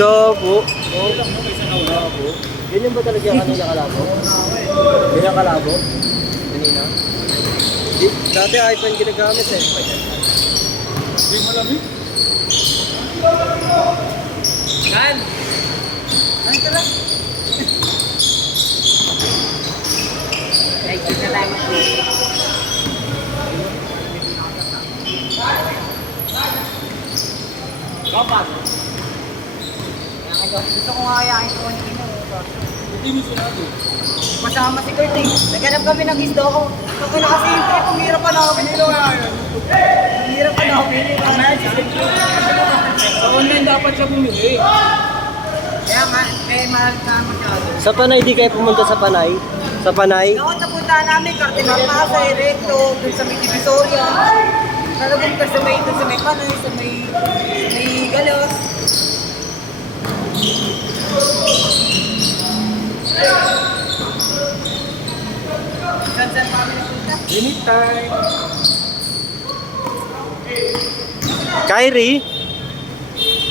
Labo. Labo. Ganyan ba talaga kanina kalabo? Ganyan kalabo? Kanina? Dati iPhone ginagamit eh. Hindi malamig. Yan! Ano ka lang? Ay, na lang ako. Kapat! Gusto ko nga ayahin ko kanina. Hindi mo sinado. Masama si Kurt eh. Naghanap kami ng isda ko. Ito na kasi yung trip, pumira pa namin. Pumira pa namin. Sa online dapat siya bumili. Kaya nga, kaya mahal ka masyado. Sa Panay, di kayo pumunta sa Panay? Sa Panay? Noon napunta namin, Cardinal Pasay, Recto, dun sa may Divisoria. Nalagyan ka sa may Panay, sa may Galos. Saan kami napunta? Anytime. Kyrie?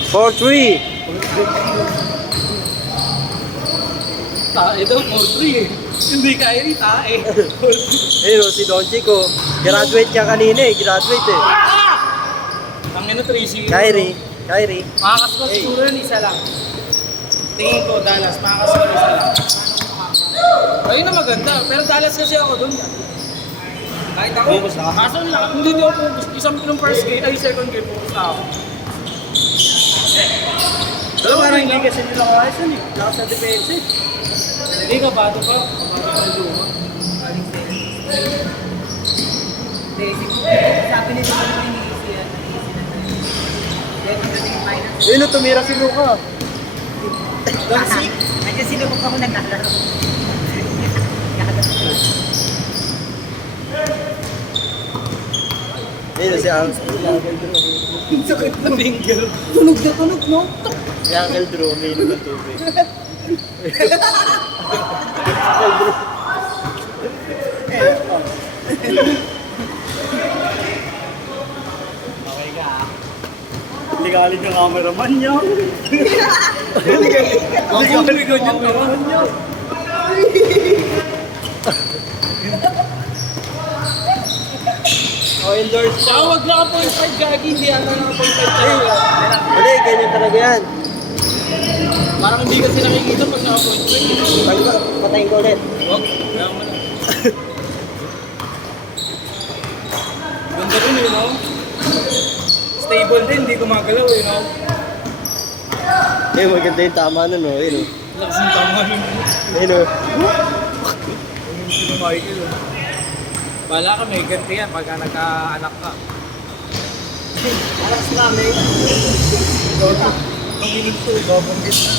4-3. Tae daw, 4-3 eh. Hindi kaya rin tae. Ayun o, si Don Chico. Graduate niya kanina eh. Graduate eh. Tangin na 3-0. Kyrie. Kyrie. Makakascore siguro yun, isa lang. Tingin ko, Dallas, makakascore isa lang. Ayun na maganda, pero Dallas kasi ako dun. Kahit ako, kaso hindi ako focus. Isang yung first game, ay second game, focus na ako. Pero parang hindi kasi nila kaya siya eh. Nasa defense eh. Hindi ka, bato pa. Bato pa yung luma. Sabi nila ko naman yung easy yan. Dahil pagdating yung finance. Ayun o, tumira si Luka. Nandiyan sinubok ako naglalaro. Ayun o, si Ang. Sakit na finger. Tunog na tunog, no? Si Uncle Drew, umiinom ng tubig. Okay ka ah. Ligalig yung cameraman niya. Ligalig yung cameraman niya. O, endorse siya. Wag lang 0.5 gagi, hindi ata na 0.5 tayo. Hindi, ganyan talaga yan. Parang hindi kasi nakikita pag naka-0.5. Patayin ko ulit. Wag, kaya mo na. Ganda rin you know? Stable din, hindi gumagalaw you know? Eh, maganda yung tama nun o. Ayun o. Lakas ng tama yun. Ayun o. Hindi mo Michael oh. Bala ka, may ganti yan pagka nagka-anak ka. Alas namin. Ang minuto, babanggit na.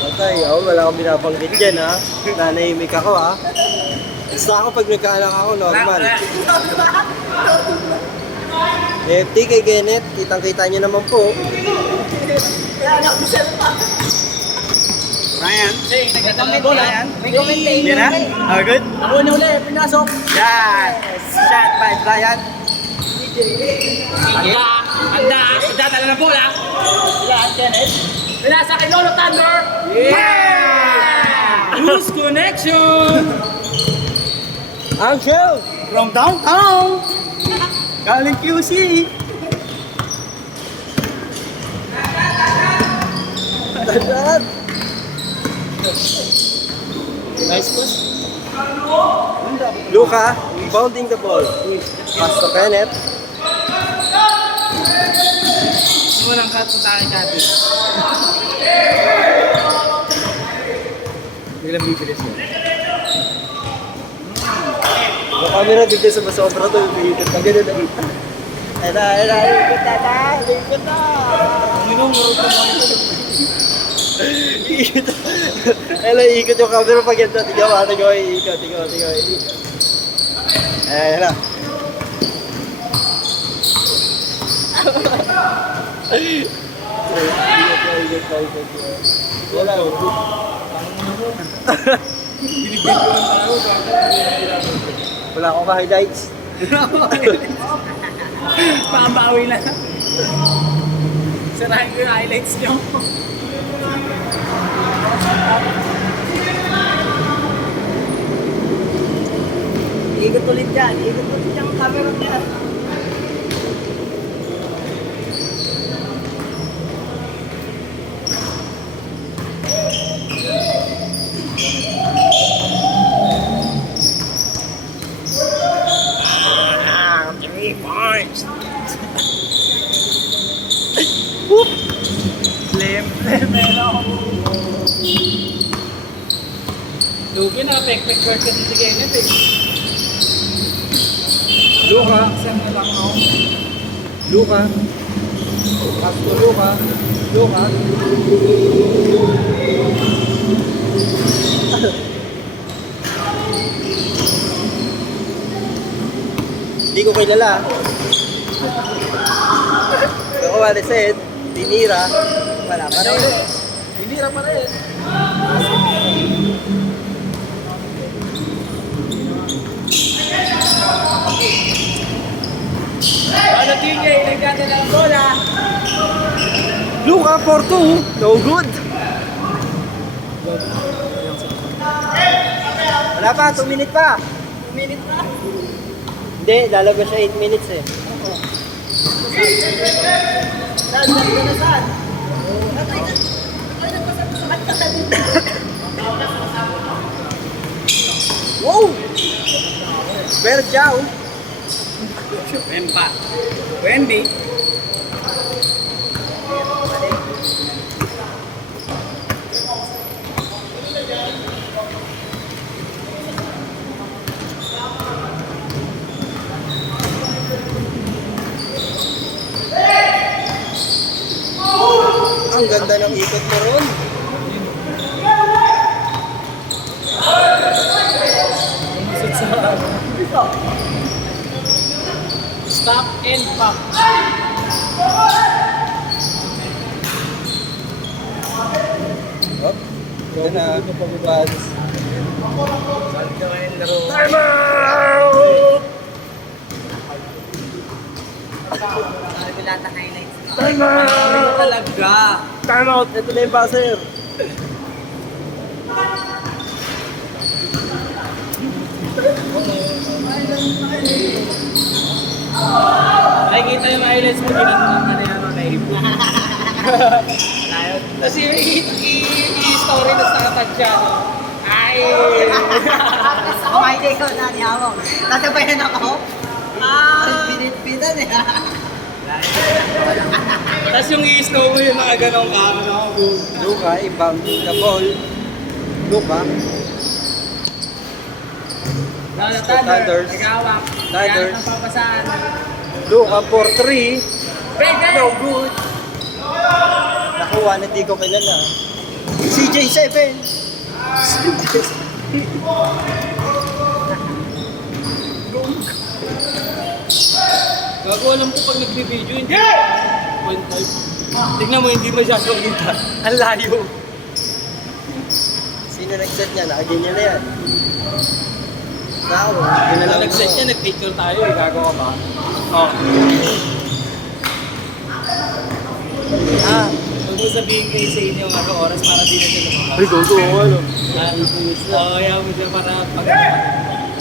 Patay, ako wala akong binabanggit dyan ha. Nanahimik ako ha. Gusto ako pag nagkaanak ako, normal. FT kay Kenneth, kitang-kita niyo naman po. Ryan. Say, nagkatala na bola yan. May commentator. Yan na? Oh, good? Ako na ulit, pinasok. Yan! Shot by Brian. Handa tala na bola. Wala, Kenneth. Wala sa akin, Lolo Thunder. Yeah! Loose connection. Uncle! From downtown. Galing QC! Tandaan! Nice pass. Luka, rebounding the ball. Pass to Kenneth. Mo lang cut sa akin dati. Bilang bibilis mo. Yung camera dito sa masobra to, biikot na gano'n na. Ikot na! Ikot na! Minong marot na mga Ikot na! Hello, ikot yung camera pag ganito. Tigaw, tigaw, ikot, tigaw, tigaw, ikot. Ayan na. Ikot. Wala, binibigyan ko lang tayo. wala akong highlights. Pabawi lang. Sarahin ko yung highlights nyo. Ikot ulit yan. Ikot ulit yung camera niya. Lugi na, pek-pek work kasi si Kenneth eh. Luka. Isang na lang ako. Luka. Pasto Luka. Luka. Hindi ko kilala. Ako Aliset, Tinira. Wala pa rin. Hinira pa rin. Ano TJ, nagdadala ang bola. Luka, Porto. No good. Wala pa, 2 minutes pa. 2 minutes na. Hindi, lalabas siya 8 minutes eh. Saan? Saan ka na saan? Wow! Pero Jao. Wempa. Wendy. Ang ganda ng ikot mo ron. Stop and pop. Hop. Ganda na. Pads. Sabi ko lahat ng highlights. Timeout! Talaga. Timeout! Ito na yung buzzer. Nakikita yung highlights mo, ginagawa mo na yan mga kaibo. Tapos i-story na sa katag siya. Ay! Ako may day ko na ni Hawak. Nasabayan ako. Pinit-pinan eh. Tapos yung i-snow mo yung mga ganong kama. Luka, ibang the ball. Luka. Thunders. Nagawak. Thunders. Ang papasaan. Luka for 3. Pwede! No good. Nakuha na di ko kilala. CJ7. Gago, alam ko pag nag-video, hindi. 1.5. Tignan mo, hindi mo siya sumita. Ang layo. Sino nag-set niya? Nakaganyan na yan. Ako, Kung ginalaw nag-set niya, nag-picture tayo eh. Gago ka ba? Oo. Ah, Huwag mo sabihin kayo sa inyo ano oras para di na siya lumabas. ay, go, ano. Oo, ayaw mo siya para pag...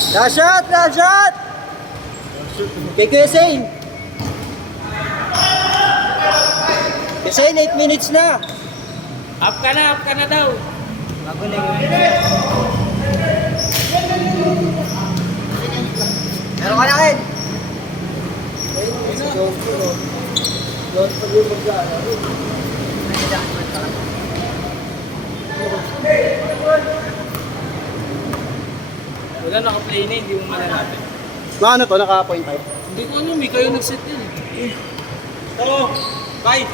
Last shot! Last shot! Kay Kuya Zane. Kuya Zane, 8 minutes na. Up ka na daw. Bago na yun. Meron ka na rin. Don't forget mag-ano. Wala, naka-play na, hindi mo malalapit. Ano to? Naka-point 5? Hindi ko alam, may kayo nag-set yun eh. Oo, bye!